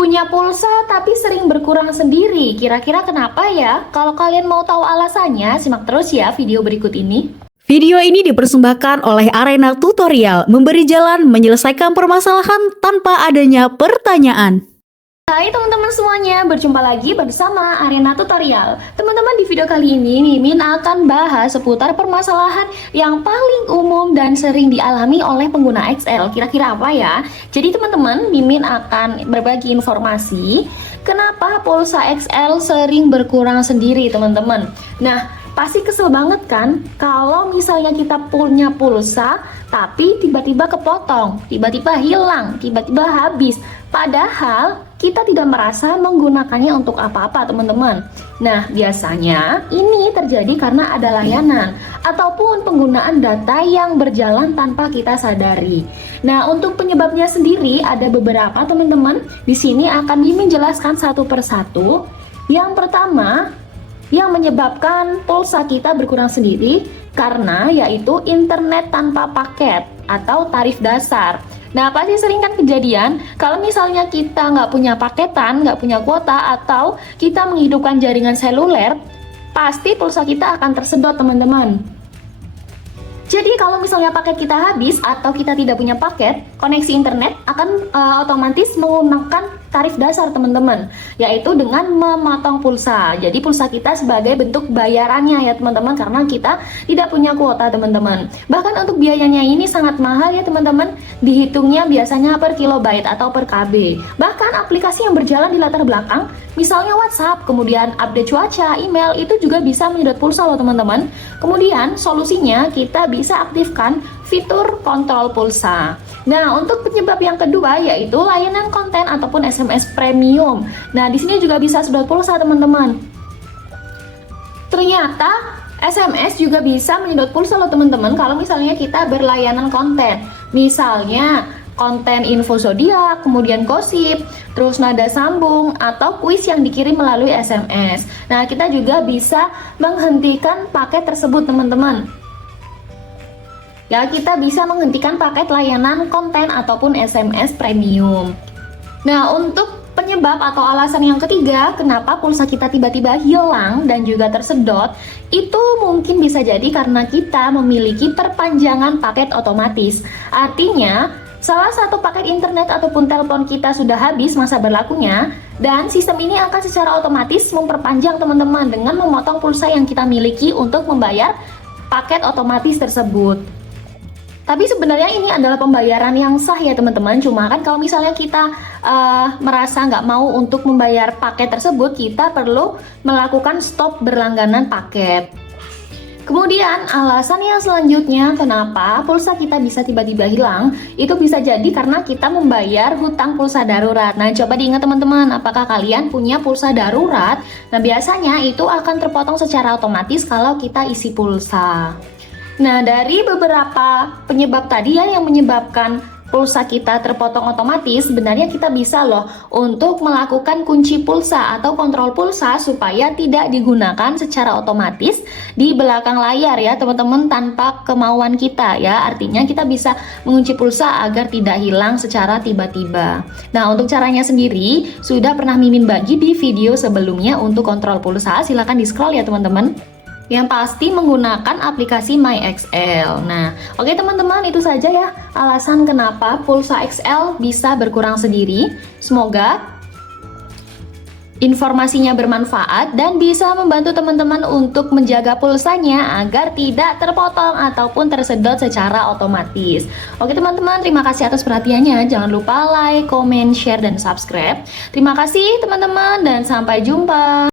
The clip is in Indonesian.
Punya pulsa tapi sering berkurang sendiri. Kira-kira kenapa ya? Kalau kalian mau tahu alasannya, simak terus ya video berikut ini. Video ini dipersembahkan oleh Arena Tutorial, memberi jalan menyelesaikan permasalahan tanpa adanya pertanyaan. Hai teman-teman semuanya, berjumpa lagi bersama Arena Tutorial. Teman-teman, di video kali ini Mimin akan bahas seputar permasalahan yang paling umum dan sering dialami oleh pengguna XL. Kira-kira apa ya? Jadi teman-teman, Mimin akan berbagi informasi kenapa pulsa XL sering berkurang sendiri teman-teman. Nah, pasti kesel banget kan kalau misalnya kita punya pulsa tapi tiba-tiba kepotong, tiba-tiba hilang, tiba-tiba habis. Padahal kita tidak merasa menggunakannya untuk apa-apa teman-teman. Nah, biasanya ini terjadi karena ada layanan ataupun penggunaan data yang berjalan tanpa kita sadari. Nah, untuk penyebabnya sendiri ada beberapa teman-teman. Di sini akan Mimin jelaskan satu persatu. Yang pertama, yang menyebabkan pulsa kita berkurang sendiri karena yaitu internet tanpa paket atau tarif dasar. Nah, pasti sering kan kejadian kalau misalnya kita nggak punya paketan, nggak punya kuota, atau kita menghidupkan jaringan seluler, pasti pulsa kita akan tersedot teman-teman. Jadi kalau misalnya paket kita habis atau kita tidak punya paket, koneksi internet akan otomatis menggunakan tarif dasar teman-teman, yaitu dengan memotong pulsa. Jadi pulsa kita sebagai bentuk bayarannya ya teman-teman, karena kita tidak punya kuota teman-teman. Bahkan untuk biayanya ini sangat mahal ya teman-teman, dihitungnya biasanya per kilobyte atau per KB. Bahkan aplikasi yang berjalan di latar belakang, misalnya WhatsApp, kemudian update cuaca, email, itu juga bisa menyedot pulsa loh teman-teman. Kemudian solusinya kita bisa aktifkan fitur kontrol pulsa. Nah, untuk penyebab yang kedua yaitu layanan konten ataupun SMS premium. Nah, di sini juga bisa sedot pulsa teman-teman. Ternyata SMS juga bisa menyedot pulsa loh teman-teman kalau misalnya kita berlayanan konten. Misalnya konten info zodiak, kemudian gosip, terus nada sambung, atau kuis yang dikirim melalui SMS. Nah, kita juga bisa menghentikan paket tersebut teman-teman. Ya, kita bisa menghentikan paket layanan konten ataupun SMS premium. Nah, untuk penyebab atau alasan yang ketiga kenapa pulsa kita tiba-tiba hilang dan juga tersedot, itu mungkin bisa jadi karena kita memiliki perpanjangan paket otomatis. Artinya, salah satu paket internet ataupun telepon kita sudah habis masa berlakunya, dan sistem ini akan secara otomatis memperpanjang teman-teman dengan memotong pulsa yang kita miliki untuk membayar paket otomatis tersebut. Tapi sebenarnya ini adalah pembayaran yang sah ya teman-teman. Cuma kan kalau misalnya kita merasa nggak mau untuk membayar paket tersebut, kita perlu melakukan stop berlangganan paket. Kemudian alasan yang selanjutnya kenapa pulsa kita bisa tiba-tiba hilang, itu bisa jadi karena kita membayar hutang pulsa darurat. Nah, coba diingat teman-teman, apakah kalian punya pulsa darurat? Nah, biasanya itu akan terpotong secara otomatis kalau kita isi pulsa. Nah, dari beberapa penyebab tadi ya yang menyebabkan pulsa kita terpotong otomatis, sebenarnya kita bisa loh untuk melakukan kunci pulsa atau kontrol pulsa supaya tidak digunakan secara otomatis di belakang layar ya teman-teman, tanpa kemauan kita ya. Artinya kita bisa mengunci pulsa agar tidak hilang secara tiba-tiba. Nah, untuk caranya sendiri sudah pernah Mimin bagi di video sebelumnya untuk kontrol pulsa, silahkan di scroll ya teman-teman. Yang pasti menggunakan aplikasi MyXL. Nah, oke teman-teman, itu saja ya alasan kenapa pulsa XL bisa berkurang sendiri. Semoga informasinya bermanfaat dan bisa membantu teman-teman untuk menjaga pulsanya agar tidak terpotong ataupun tersedot secara otomatis. Oke teman-teman, terima kasih atas perhatiannya. Jangan lupa like, comment, share, dan subscribe. Terima kasih teman-teman dan sampai jumpa.